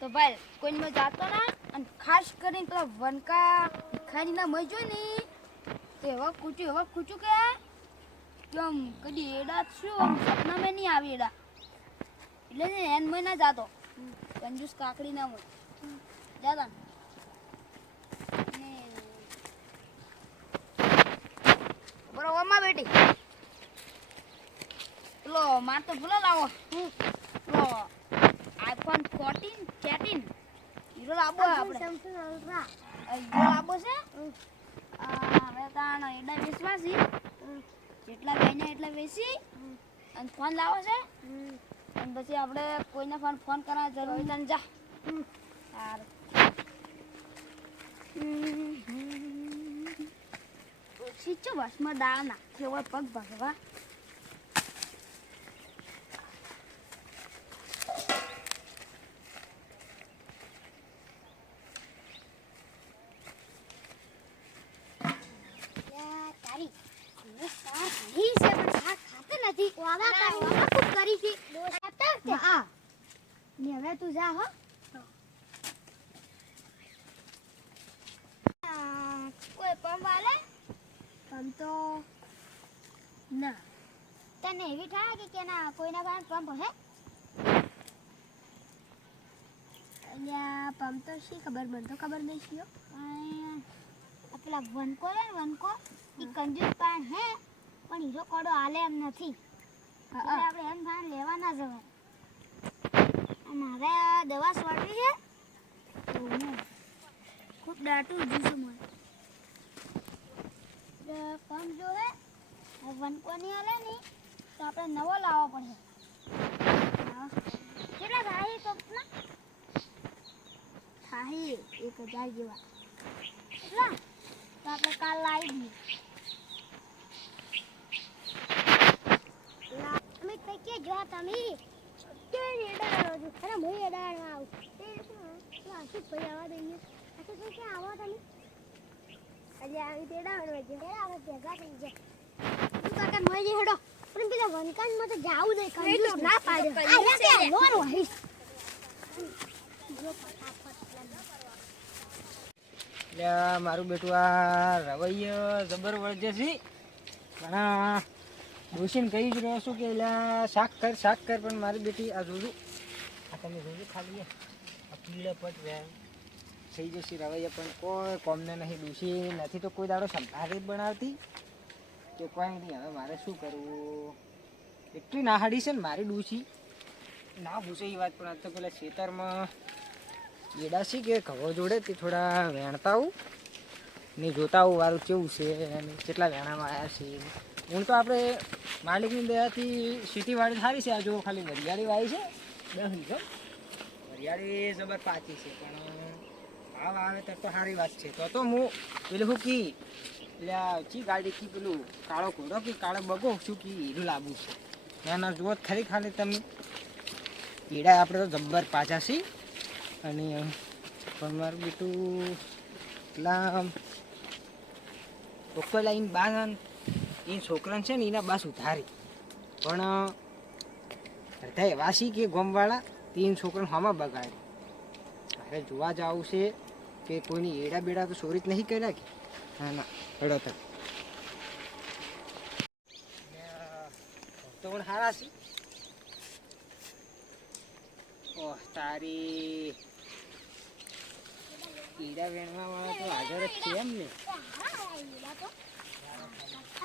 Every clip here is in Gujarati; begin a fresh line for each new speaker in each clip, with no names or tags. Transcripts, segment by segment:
તે ભાઈ કોઈમાં જાતો ના અને ખાસ કરીને પેલા વનકા ખાનીના મય જોઈ ને. તે એવા કૂચું એવા કૂચું કે કે? આમ કદી એડા શું? સપનામાં નહીં આવે એડા. એટલે ને એન મય ના જાતો. કંજૂસ કાકડી ના હોય. જાતા બરોબરમાં બેટી પેલો માર તો ભૂલો લાવો. પેલો આઈફોન ફોર્ટીન થર્ટીન હીરો લાવો આપણે. આ હીરો લાવો છે? આ હવે તાણ એડા વેચવા છે જેટલા બેને એટલા વેચી અને ફોન લાવો છે. અને પછી આપણે કોઈને ફોન ફોન કરવા જરૂર તને જા. સારું. શીચો બસમાં દાળ નાખ્યો હોય પગ ભગવા
તારી મને શાક ખાધી છે પણ શાક ખાતી નથી વાવા કરી વાવા હા. ને હવે તું જા હો. કોઈ પંપ વાલે પંપ તો ના. તને એવી થાય કે ના કોઈના પાસે પંપ હે? અહીંયા પંપ તો શી ખબર? મને તો ખબર નહીં આ પેલા વનકો ને વનકો? એ કંજૂસ પાન હે પણ હીરો કોડો હાલે એમ નથી. આપણે એમ ભાન લેવા જવાય મારે દવા સોટવી છે. ખૂબ દાટું જુસું મને એટલે પંપ જો હે આ વનકો નહીં હાલે ને, તો આપણે નવો લાવવો પડશે. કેટલા થાય પંપના થાય એક હજાર જેવા. કેટલા તો આપણે કાલ લાવી દઈએ અમે કઈ કે જો તમે કે એડાડો જો અરે હું એડાડવા આવું. તે શું આશિક ભાઈ આવા દઈએ આશિક ભાઈ ક્યાં આવો તમે? આજે આવી એડાડવા છે એડાડવા ભેગા થઈ જાય તું કાકા મોય હેડો. પણ પેલા વનકાનમાં તો જાવું નહીં કંજૂસ ના પાડે. આ રે લોર
આ મારું બેટું આ રવૈયો જબર વળજે છે. પણ આ ડોશીને કહી જ રહ્યો છું કે એટલે શાક કર શાક કર, પણ મારી બેટી આ જોજો. આ તમે જોજો ખાલી. આ પીળે પટ વ્યામ થઈ જશે રવૈયા, પણ કોઈ કોમને નહીં. ડોશી નથી તો કોઈ દાડો સંભારી બનાવતી. કે કોઈ નહીં, હવે મારે શું કરવું? એટલી નાહાડી છે ને મારી ડોશી. ના ભૂસે એ વાત, પણ આ તો પેલા ખેતરમાં એડા છે કે ઘવો જોડે તે થોડા વેણતા આવું. ને જોતા આવું વારું કેવું છે, અને કેટલા વેણામાં આવ્યા છે. હું તો આપણે માલિકની દયાથી સિટી વાળી સારી છે, આ જો ખાલી વરિયાળી વાળી છે. દસ વીઘો વરિયાળી જબર પાછી છે, પણ ભાવ આવે તો તો સારી વાત છે. તો તો હું પેલું શું કી? એટલે ચી ગાડી કી પેલું? કાળો ઘોડો કે, કાળો બગો? શું કી? હીરું લાવવું છે. ના ના, જુઓ, ખરી ખાલી તમે. પીડા આપણે તો જબ્બર પાછા છીએ અને પણ મારું બીટું એટલા ચોખ્ખો લાઈન બા એ છોકરાને છે ને એના બાસ ઉધારી. પણ એવા છે કે ગોમવાળા તીન છોકરાને હામાં બગાડી. હવે જોવા જાવ છે કે કોઈની એડા બેડા તો ચોરી નહીં કર્યા કે? ના ના, હડો તો પણ સારા છે. ઓહ, તારી ઈડા વેણવા વાળા તો હાજર જ છે એમ ને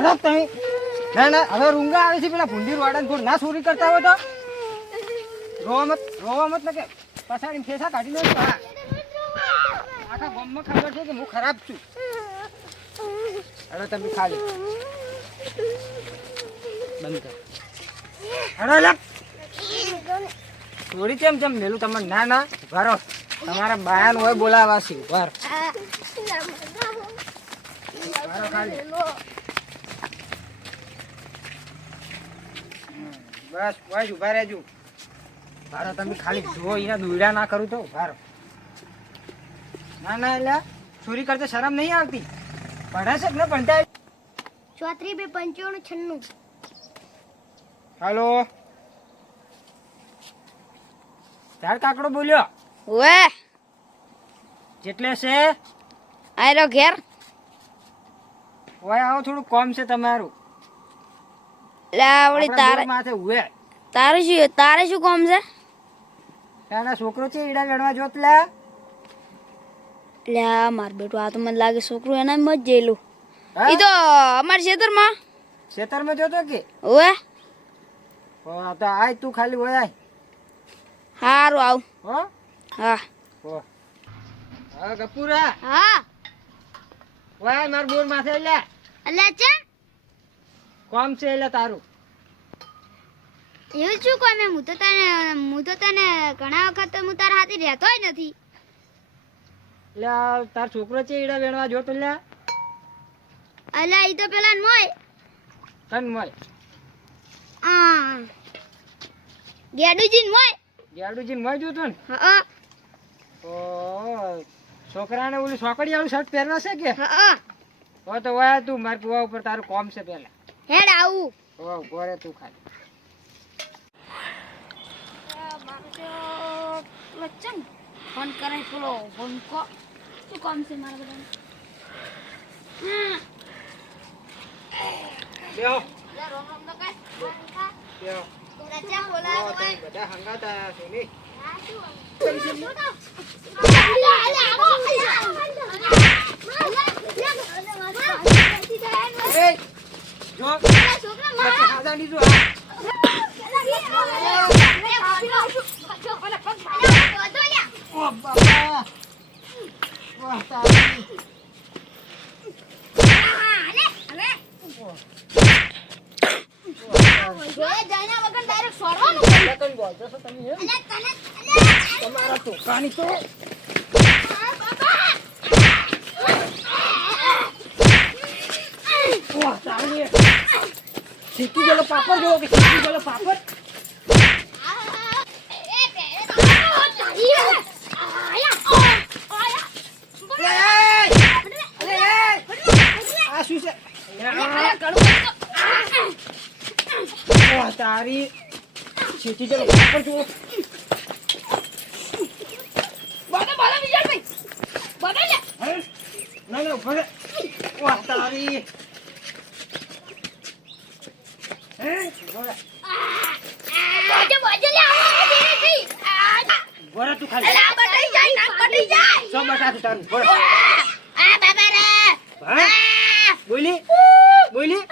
હેડો તમે. ના ના હવે રૂંગા આવે છે પેલા ભૂંડી રોડા થોડું ના ચોરી કરતા હોય તો. રોવા મત રોવા મત ને કે પછાડીને ફેસા કાઢી હા. આખા ગામમાં ખબર છે કે હું ખરાબ છું. હેડો તમે ખાલી. બંધ કર. હેડો લે થોડી કેમ કેમ? મેલું તમને ના ના ભરો તમારા બાયન હોય બોલાવા છે ભર ભરો ખાલી. બસ બસ ઊભા રહેજો. ભારો તમે ખાલી જુઓ એના દોડ્યા ના કરું તો ભારો ના ના એટલે ચોરી કરતા શરમ નહીં આવતી. ભણે છે ને ભણતા
ચોત્રી બે પંચાણું છન્નું.
હાલો. તાર કાકડો બોલ્યો.
ઓએ
જેટલે છે.
આયરો ઘેર.
ઓય આવો થોડું કોમ છે તમારું.
લે તારે
માથે ઉવે.
તારે શું તારે શું કામ છે?
એના છોકરો છે ઈડા ગણવા જોત લે.
લે માર બેટું આ તો મને લાગે છોકરો એના મત જેલું? ઈ તો અમારા ખેતરમાં
ખેતરમાં જોતો કે?
ઓએ
ઓ આ તો આય તું ખાલી હોય આય.
હારું આવ.
હો?
હા.
ઓ. હા કપૂરા
હા.
વાય માર બોર માથે લે.
અલ્યા ચા.
કોમ છે એટલે તારું?
એવું શું કોઈ હું તો તને હું તો તને ઘણા વખત હું તારા હાથે રહેતોય નથી.
એટલે તાર છોકરો છે ઈડા વેણવા જોતો લે.
અલ્યા ઈ તો પેલા મોય
કન મોય
આ ગેડુજી મોય
ગેડુજીને મય જોતો ને?
હા.
ઓ છોકરાને ઓલું સોકડી વાળું શર્ટ પહેરવા છે કે?
હા.
હો તો વાય તું માર કુવા ઉપર તારું કોમ છે પેલા.
હેડ આવું
હો ગોરે તું ખાલી
વચ્ચે ફોન કરે પેલો ફોન કો શું કામ છે મારા બધાને
બેહો
લે રોમ રોમ તો કાંઈ.
બેહો
રજા
હો,
બોલાવો
તમે બધા હંગાત આયા છો ને એ જો પછી ખાધા લીધું આ ઓ બાપા વાહ તારી લગન બોલતો છો તમે એમ? તો શીખી ગયેલો પાપડ જોવો કે શીખી ગયેલો પાપડ આ શું છે તારી શીખી ગયેલો પાપડ જોવો? ના ના ઊભા રહે. વાહ તારી હે ઊભા રહે. ઊભા રહે તું ખાલી સો બટાતું તારું ઊભા રહે. હા? બોલી બોલી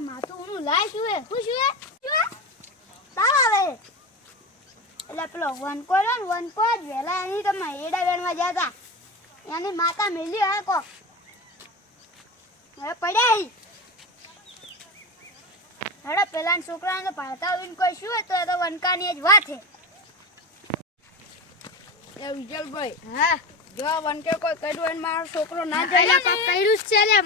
માથું ને માતા મેલી હે કો હવે પડ્યા હેડો પેલા છોકરાને તો પાડતા આવીને કોઈ શું હે તો એ તો વનકાની જ વાત
છે વિજલભાઈ,
હા.
જો વનકે કોઈ કર્યું હોય મારો છોકરો ના જાય
કર્યું છે
લે.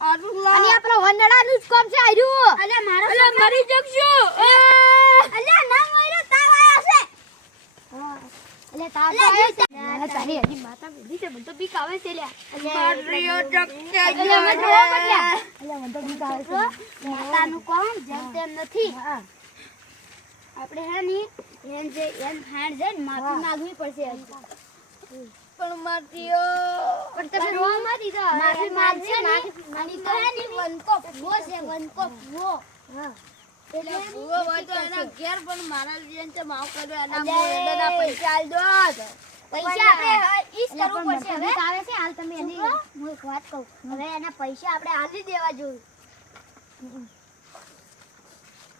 અને આપણો વંદડાનું જ કામ છે આર્યું અલ્યા મારો
અલ્યા, મરી જગશો.
અલ્યા ના મર્યો તાવ આયો છે. અલ્યા તાવ તો આયો છે. અલ્યા, તારી હજી માતા બીલી છે મને તો બીક આવે છે અલ્યા
માર્યો જગશે
અલ્યા મને પડ્યા અલ્યા મને તો બીક આવે છે. માતાનું કોમ જેમ તેમ નથી. આપણે હે ની એન જે એન હાડ છે ને માફી માંગવી પડશે.
પણ માર્યો
પણ તમે રોવા માં દીધા માફી માંગશે અને તો હે ની વનકો ભૂવો છે વનકો ભૂવો
એટલે ભૂવો હોય તો એના ઘેર પણ મારા લીધે છે માવ કર્યો એના. મોઢાના પૈસા આલ દો.
પૈસા આપણે ઈસ કરવું પડશે હવે. આવે છે હાલ તમે એની હું એક વાત કહું. હવે એના પૈસા આપણે આલી દેવા જોઈએ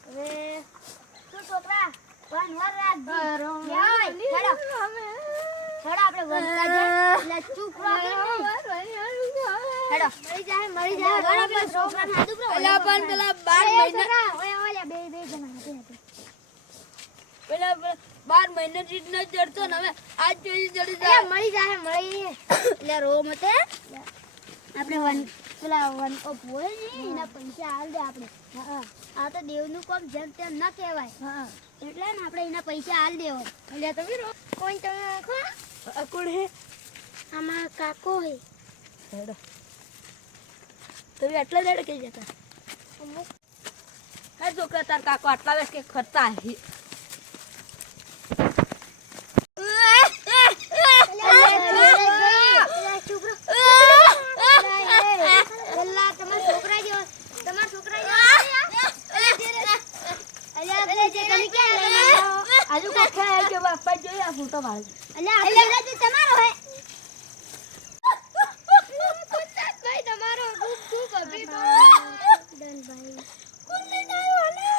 હવે શું છોકરા? પણ વર રાખજો યાય, હેડો. હેડો
બાર મહિના
છોકરા, ઓય, ઓય, બે બે જણા હાથે હાથે.
પેલા પેલા બાર મહિના થી ન જડતો ને હવે આજ જોઈ જડી જાય.
મળી જાય મળી એટલે રો મતે આપણે વન પેલા વન કપ હોય ને એના પૈસા હાલ દે આપણે. આ તો દેવનું કામ જેમ તેમ ના કહેવાય. એટલે ને આપણે એના પૈસા હાલ દેવો. એટલે તમે કોઈ તમે આખો
કોણ હે?
આમાં કાકો હે.
હેડો. તમે આટલા દાડે કઈ જતા? હે છોકરા તાર કાકો આટલા વેસ કે ખર્ચા હે
પેલા તમારા છોકરા જેવો તમારા છોકરા જેવો અલ્યા પેલે જે તમે ક્યાં લઈને આવ્યો?
આજુ કાકા કે બાપા જોઈ આ ફોટો વાળો
અલ્યા આ તમારો હે ભાઈ તમારો ખૂબ ખૂબ અભિનંદન ભાઈ કોણ લઈને આવ્યો હલે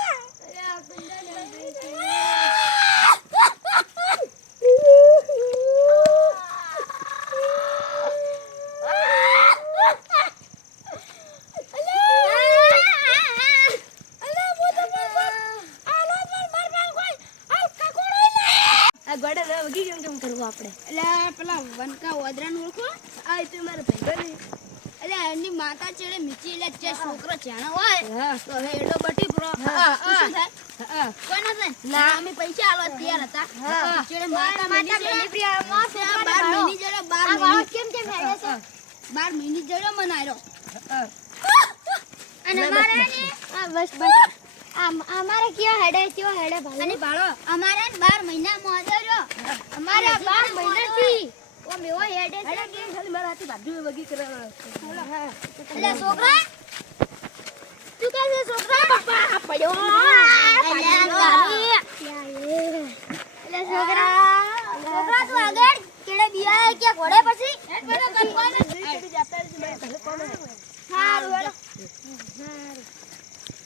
અલ્યા કુંદન
આ ગોડે વગી કેમ કેમ કરવું આપણે? એટલે પેલા વનકા ઓદરાનું ઓળખો? આ તો મારા ભાઈ એટલે એની માતા ચેડે મીચી એટલે જે છોકરો જાણો હોય. તો હવે એડો બટી પ્રો શું થાય? કોઈ ના થાય ના. અમે પૈસા આલવા તૈયાર હતા. ચેડે માતા
માતા
મની
પ્રિયા માં
બાર. મહિની જેડો બાર મહિની
કેમ કેમ હેડે છે?
બાર મહિની જેડો મનાયો.
અને બસ બસ. અમારે કયો હેડે કયો હેડે ભાઈ?
અને ભાળો અમારે 12 મહિના મોજો જો.
અમારે 12 મહિના થી ઓ મેવો હેડે હેડે કે
ખાલી મારા હાથી બાજુ વગી કરે.
એટલે છોકરા તું કે છે છોકરા? પપ્પા પડ્યો.
એટલે છોકરા
છોકરા તું આગળ. કેડે બિયા કે ઘોડે પછી? પેલો કનકોને
જીતી
જતા રે
હારું હારું